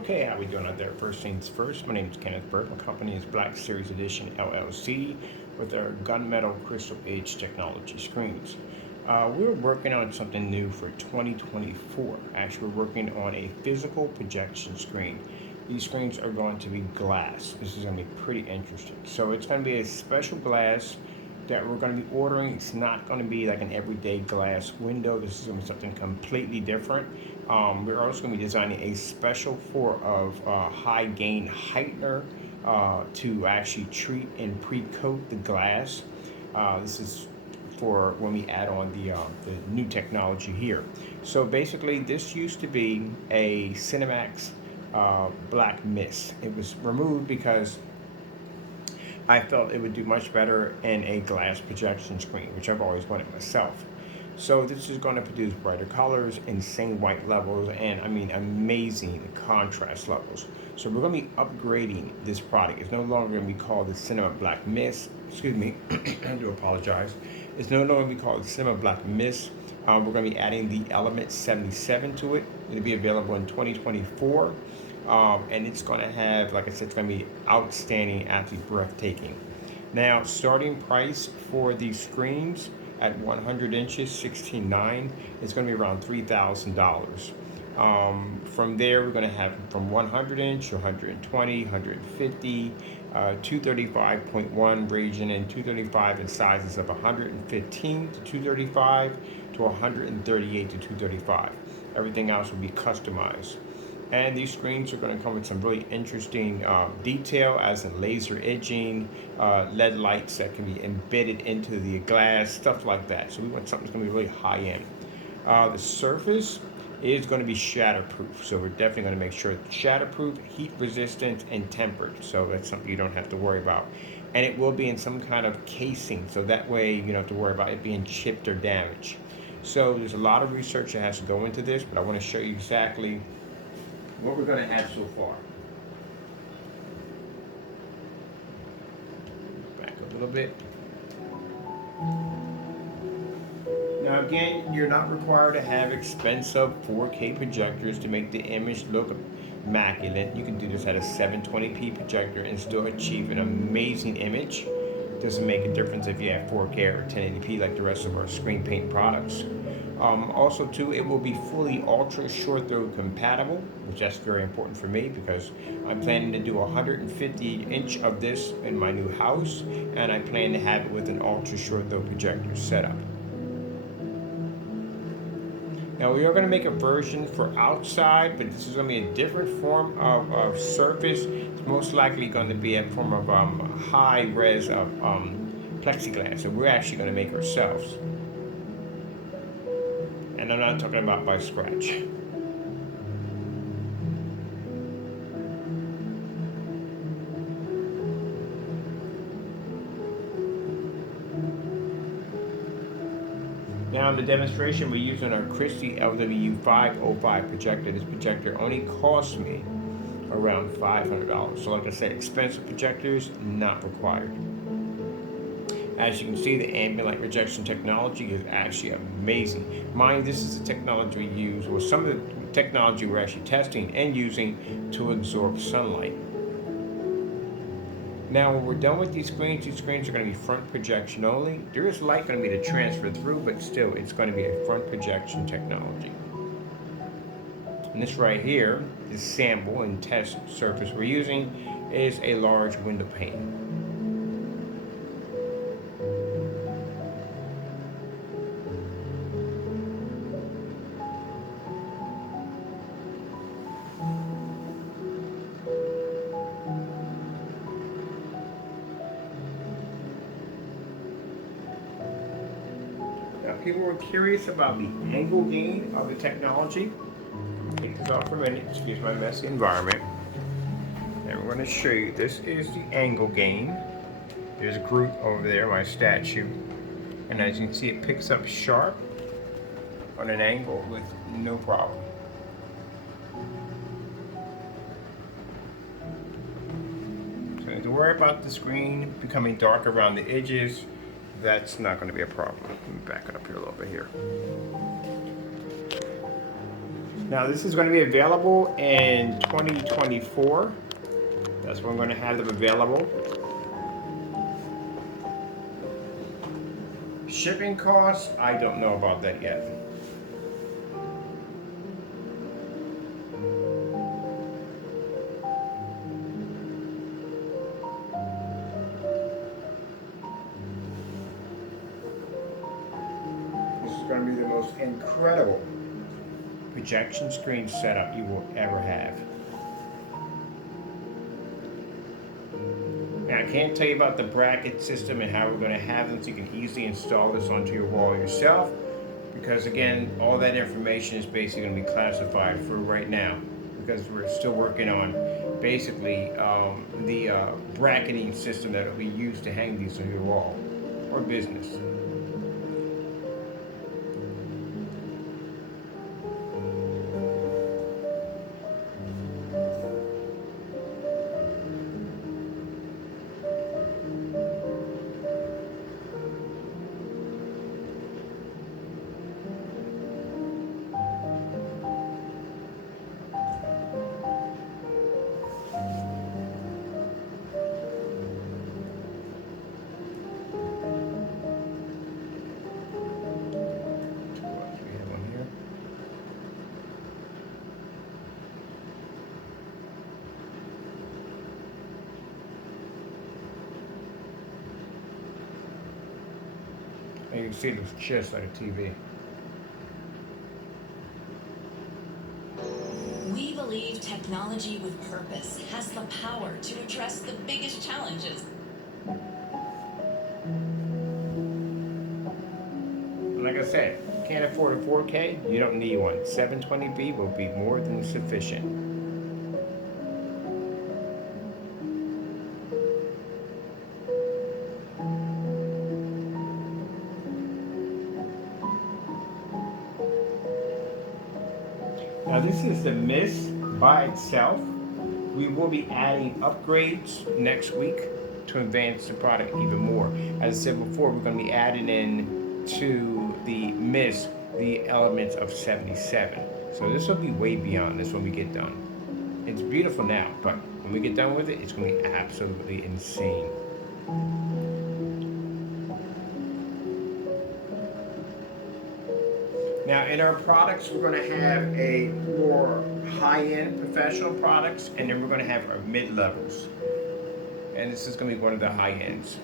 Okay, how we doing out there? First things first, my name is Kenneth Burke. My company is Black Series Edition LLC with our gunmetal crystal edge technology screens. We're working on something new for 2024. Actually, we're working on a physical projection screen. These screens are going to be glass. This is going to be pretty interesting. So it's going to be a special glass that we're going to be ordering. It's not going to be like an everyday glass window. This is going to be something completely different. We're also going to be designing a special form of high gain heightener to actually treat and pre-coat the glass. This is for when we add on the new technology here. So basically, this used to be a Cinemax black mist. It was removed because I felt it would do much better in a glass projection screen, which I've always wanted myself. So this is going to produce brighter colors, insane white levels, and I mean amazing contrast levels. So we're going to be upgrading this product. It's no longer going to be called the Cinema Black Mist. Excuse me, I do apologize. It's no longer going to be called the Cinema Black Mist. We're going to be adding the Element 77 to it. It'll be available in 2024. And it's going to have, like I said, it's going to be outstanding, absolutely breathtaking. Now, starting price for these screens at 100 inches, 16.9, is going to be around $3,000. From there, we're going to have from 100 inch, 120, 150, 235.1 ranging in 235 in sizes of 115 to 235 to 138 to 235. Everything else will be customized. And these screens are going to come with some really interesting detail, as in laser edging, LED lights that can be embedded into the glass, stuff like that. So we want something that's going to be really high end. The surface is going to be shatterproof. So we're definitely going to make sure it's shatterproof, heat resistant, and tempered. So that's something you don't have to worry about. And it will be in some kind of casing. So that way you don't have to worry about it being chipped or damaged. So there's a lot of research that has to go into this, but I want to show you exactly what we're going to have so far. Back a little bit. Now again, you're not required to have expensive 4K projectors to make the image look immaculate. You can do this at a 720p projector and still achieve an amazing image. Doesn't make a difference if you have 4K or 1080p like the rest of our screen paint products. Also too, it will be fully ultra short throw compatible, which that's very important for me because I'm planning to do 150 inch of this in my new house, and I plan to have it with an ultra short throw projector setup. Now we are going to make a version for outside, but this is going to be a different form of surface. It's most likely going to be a form of high res plexiglass, so we're actually going to make ourselves. And I'm not talking about by scratch. Now in the demonstration, we're using our Christie LW505 projector. This projector only cost me around $500. So like I said, expensive projectors, not required. As you can see, the ambient light rejection technology is actually amazing. Mind, this is the technology we use, or some of the technology we're actually testing and using to absorb sunlight. Now, when we're done with these screens are going to be front projection only. There is light going to be to transfer through, but still, it's going to be a front projection technology. And this right here, this sample and test surface we're using, is a large window pane. People were curious about the angle gain of the technology. Take this off for a minute, excuse my messy environment. And we're going to show you, this is the angle gain. There's Groot over there, my statue. And as you can see, it picks up sharp on an angle with no problem. So you don't have to worry about the screen becoming dark around the edges. That's not going to be a problem. Let me back it up here a little bit here. Now this is going to be available in 2024. That's when I'm going to have them available. Shipping costs, I don't know about that yet. This is going to be the most incredible projection screen setup you will ever have. Now, I can't tell you about the bracket system and how we're going to have them so you can easily install this onto your wall yourself, because again, all that information is basically going to be classified for right now, because we're still working on basically the bracketing system that will be used to hang these on your wall or business. And you can see it looks just like a TV. We believe technology with purpose has the power to address the biggest challenges. Like I said, can't afford a 4K, you don't need one. 720p will be more than sufficient. Now this is the Mist by itself. We will be adding upgrades next week to advance the product even more. As I said before, we're going to be adding in to the Mist the elements of 77. So this will be way beyond this when we get done. It's beautiful now, but when we get done with it, it's going to be absolutely insane. Now in our products, we're going to have a more high-end professional products, and then we're going to have our mid-levels. And this is going to be one of the high ends.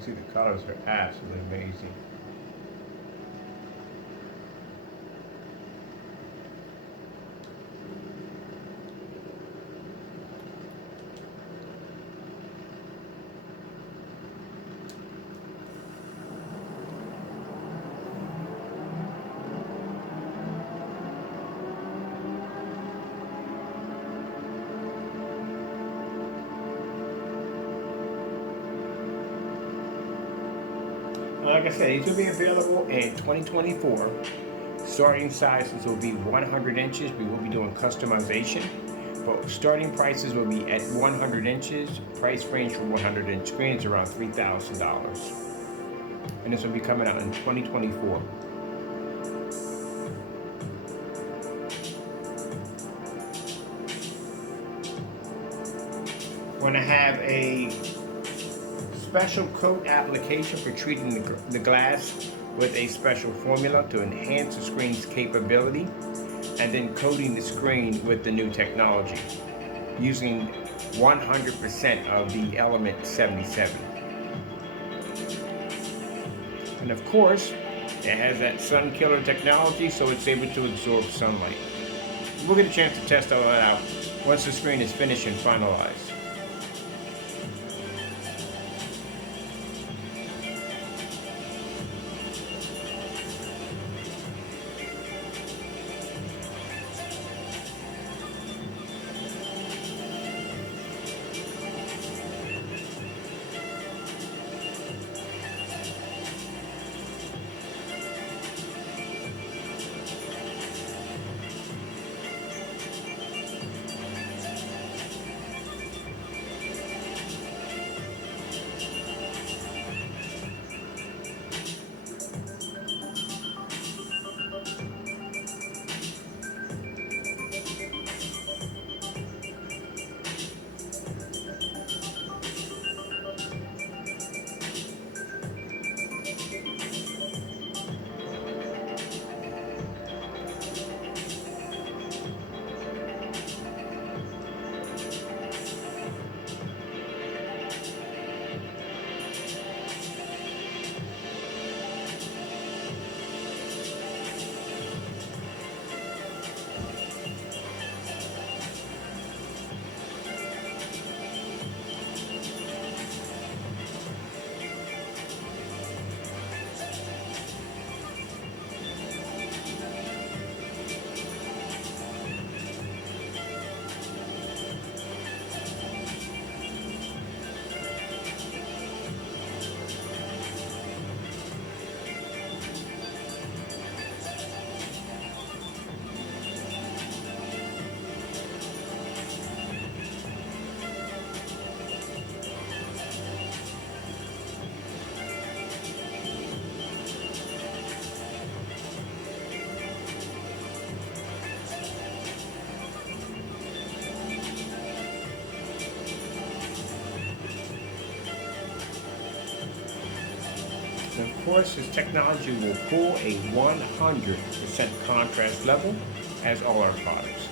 can see the colors are absolutely amazing. Like I said, these will be available in 2024. Starting sizes will be 100 inches. We will be doing customization, but starting prices will be at 100 inches. Price range for 100-inch screens around $3,000. And this will be coming out in 2024. We're going to have a special coat application for treating the glass with a special formula to enhance the screen's capability, and then coating the screen with the new technology using 100% of the element 77. And of course, it has that sun killer technology, so it's able to absorb sunlight. We'll get a chance to test all that out once the screen is finished and finalized. And of course, this technology will pull a 100% contrast level, as all our products.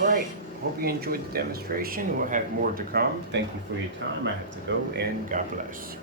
Alright, hope you enjoyed the demonstration. We'll have more to come. Thank you for your time. I have to go, and God bless.